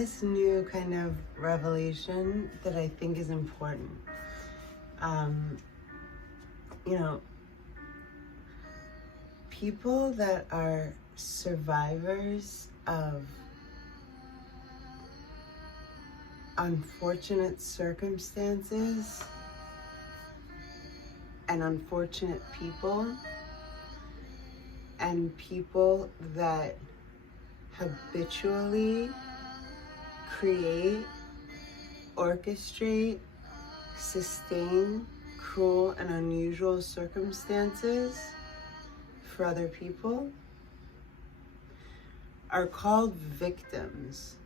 this new kind of revelation that I think is important. You know, people that are survivors of unfortunate circumstances and unfortunate people, and people that habitually create, orchestrate, sustain cruel and unusual circumstances for other people are called victims.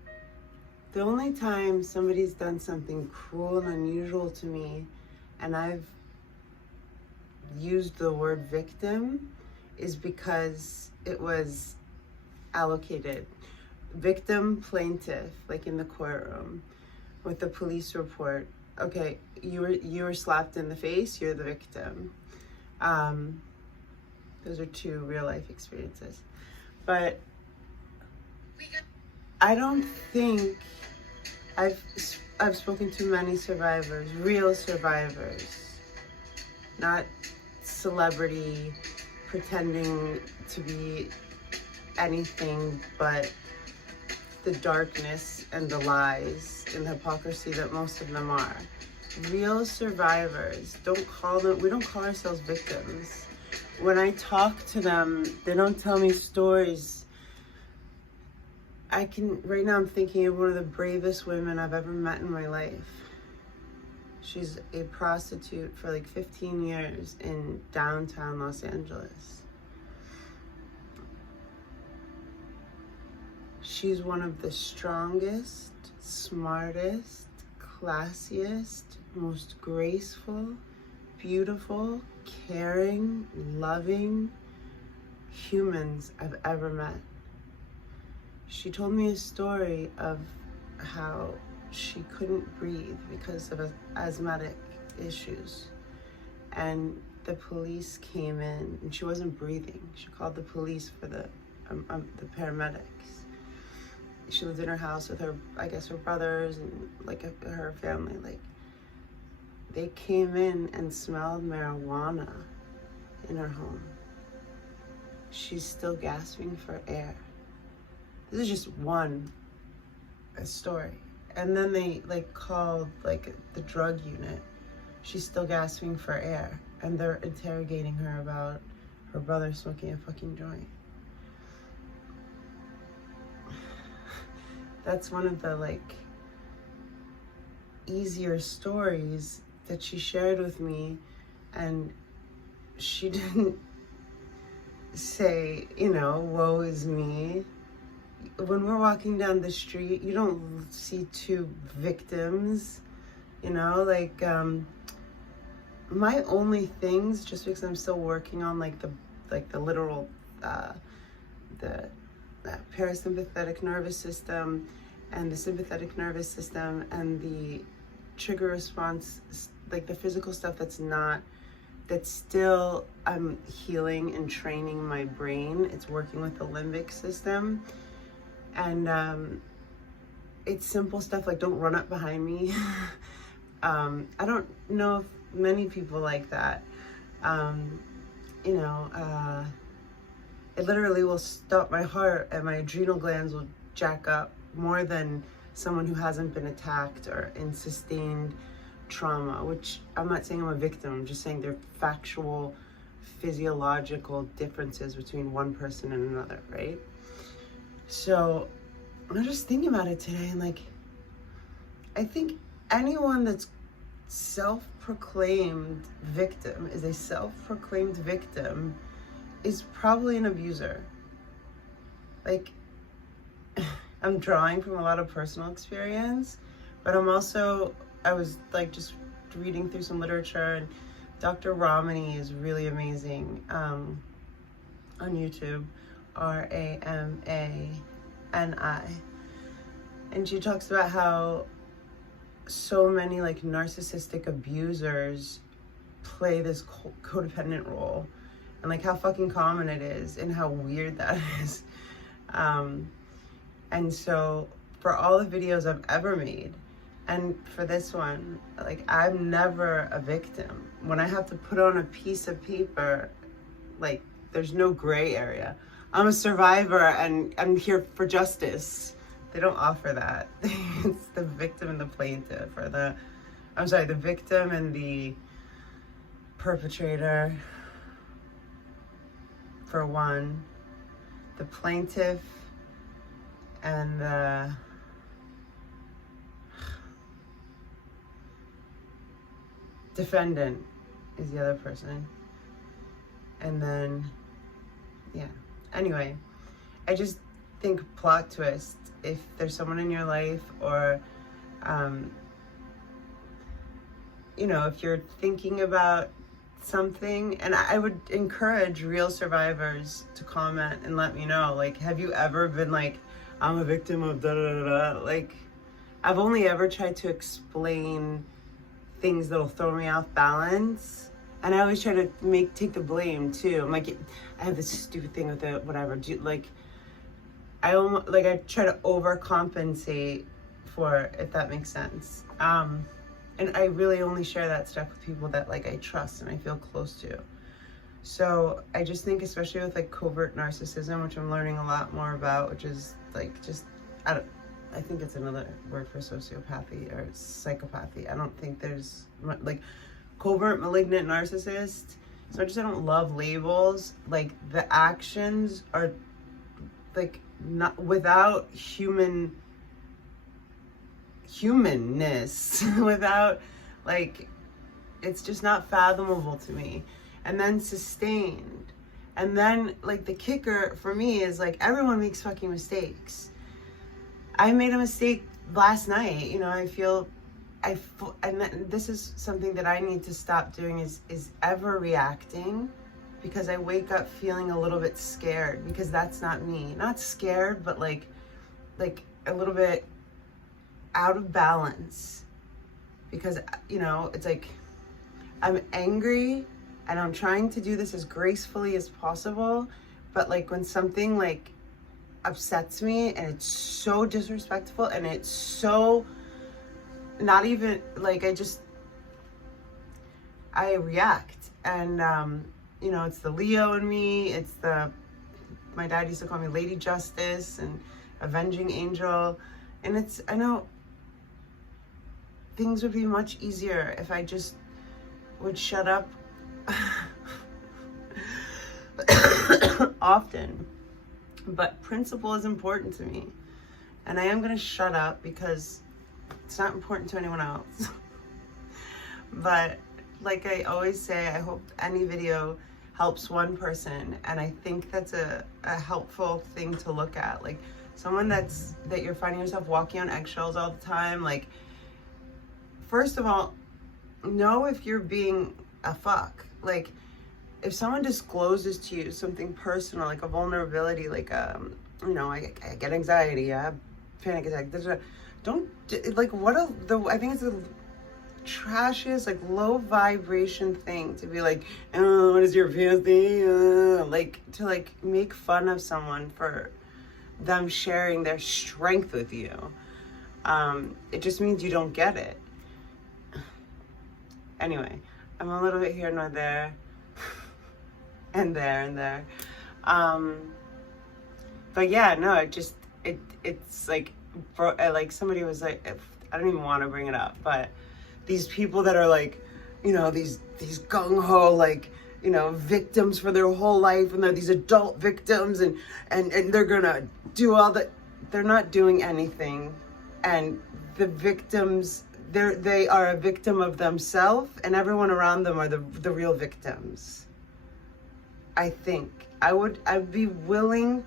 The only time somebody's done something cruel and unusual to me and I've used the word victim is because it was allocated. Victim, plaintiff, like in the courtroom with the police report. Okay, you were slapped in the face, you're the victim. Those are two real life experiences. But I don't think I've spoken to many survivors, real survivors, not celebrity pretending to be anything but the darkness and the lies and the hypocrisy that most of them are. Real survivors, we don't call ourselves victims. When I talk to them, they don't tell me stories. Right now I'm thinking of one of the bravest women I've ever met in my life. She's a prostitute for like 15 years in downtown Los Angeles. She's one of the strongest, smartest, classiest, most graceful, beautiful, caring, loving humans I've ever met. She told me a story of how she couldn't breathe because of asthmatic issues. And the police came in and she wasn't breathing. She called the police for the paramedics. She lived in her house with her brothers and her family. They came in and smelled marijuana in her home. She's still gasping for air. This is just a story. And then they called the drug unit. She's still gasping for air. And they're interrogating her about her brother smoking a fucking joint. That's one of the easier stories that she shared with me, and she didn't say, woe is me. When we're walking down the street, you don't see two victims, my only things, just because I'm still working on the literal the parasympathetic nervous system and the sympathetic nervous system and the trigger response, the physical stuff that's still I'm healing and training my brain. It's working with the limbic system. And it's simple stuff like don't run up behind me. I don't know if many people like that. It literally will stop my heart and my adrenal glands will jack up more than someone who hasn't been attacked or in sustained trauma, which I'm not saying I'm a victim, I'm just saying they're factual, physiological differences between one person and another, right? So I'm just thinking about it today and I think anyone that's self-proclaimed victim is a self-proclaimed victim is probably an abuser. I'm drawing from a lot of personal experience, but I was just reading through some literature, and Dr. Ramani is really amazing on YouTube, Ramani. And she talks about how so many narcissistic abusers play this codependent role, and how fucking common it is and how weird that is. And so for all the videos I've ever made, and for this one, like, I'm never a victim. When I have to put on a piece of paper, like, there's no gray area. I'm a survivor and I'm here for justice. They don't offer that. It's the victim and the plaintiff, or the victim and the perpetrator, for one. The plaintiff and the defendant is the other person. And then, yeah. Anyway, I just think plot twist, if there's someone in your life, or, you know, if you're thinking about something, and I would encourage real survivors to comment and let me know, like, have you ever been like, I'm a victim of da da da da? Like, I've only ever tried to explain things that'll throw me off balance, and I always try to take the blame too. I'm like, I have this stupid thing with it, whatever. I try to overcompensate for, if that makes sense. And I really only share that stuff with people that, like, I trust and I feel close to. So I just think, especially with, like, covert narcissism, which I'm learning a lot more about, which is, like, just, I think it's another word for sociopathy or psychopathy. I don't think there's, like, covert malignant narcissist. As much as I don't love labels, like, the actions are, like, not without humanness, without, like, it's just not fathomable to me. And then sustained. And then, like, the kicker for me is, like, everyone makes fucking mistakes. I made a mistake last night, you know. And this is something that I need to stop doing, is ever reacting, because I wake up feeling a little bit scared, because that's not me. Not scared, but like a little bit out of balance, because, you know, it's like I'm angry and I'm trying to do this as gracefully as possible, but, like, when something, like, upsets me and it's so disrespectful and it's so not even, like, I react. And you know, it's the Leo in me, it's my dad used to call me Lady Justice and Avenging Angel, and I know things would be much easier if I just would shut up often. But principle is important to me, and I am going to shut up because it's not important to anyone else. But like I always say, I hope any video helps one person, and I think that's a helpful thing to look at. Like, someone that you're finding yourself walking on eggshells all the time, like, first of all, know if you're being a fuck. Like, if someone discloses to you something personal, like a vulnerability, like, you know, I get anxiety, I have panic attack, don't, like, I think it's the trashiest, like, low vibration thing to be like, oh, what is your PSD? Like, to, like, make fun of someone for them sharing their strength with you. It just means you don't get it. Anyway, I'm a little bit here nor there. and there. But yeah, no, it's like, like, somebody was like, I don't even want to bring it up, but these people that are, like, you know, these gung-ho, like, you know, victims for their whole life, and they're these adult victims, and they're gonna do all that. They're not doing anything, and the victims, they are a victim of themselves, and everyone around them are the real victims. I think I'd be willing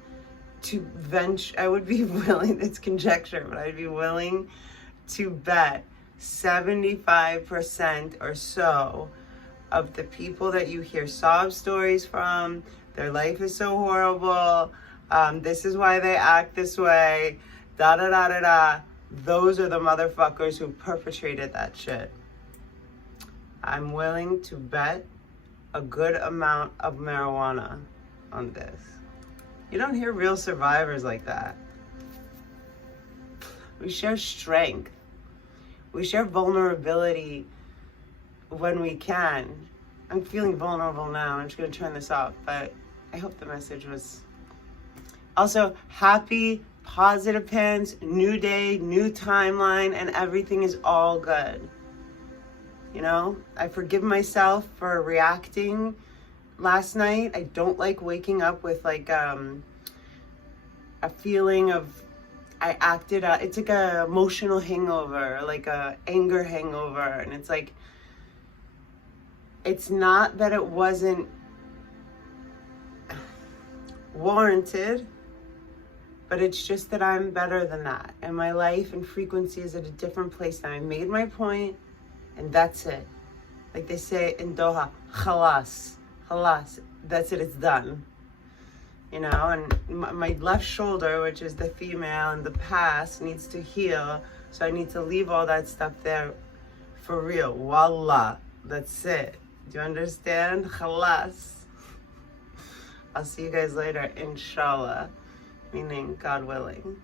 to venture. I would be willing. It's conjecture, but I'd be willing to bet 75% or so of the people that you hear sob stories from, their life is so horrible, this is why they act this way, da da da da da, those are the motherfuckers who perpetrated that shit. I'm willing to bet a good amount of marijuana on this. You don't hear real survivors like that. We share strength. We share vulnerability when we can. I'm feeling vulnerable now. I'm just going to turn this off, but I hope the message was... Also, happy, positive pants, new day, new timeline, and everything is all good. You know, I forgive myself for reacting last night. I don't like waking up with like a feeling of I acted out. It's like a emotional hangover, like a anger hangover, and it's like, it's not that it wasn't warranted, but it's just that I'm better than that, and my life and frequency is at a different place now. I made my point, and that's it. Like they say in Doha, khalas, khalas. That's it, it's done. You know, and my left shoulder, which is the female and the past, needs to heal. So I need to leave all that stuff there for real. Wallah, that's it. Do you understand? Khalas. I'll see you guys later, inshallah, meaning God willing.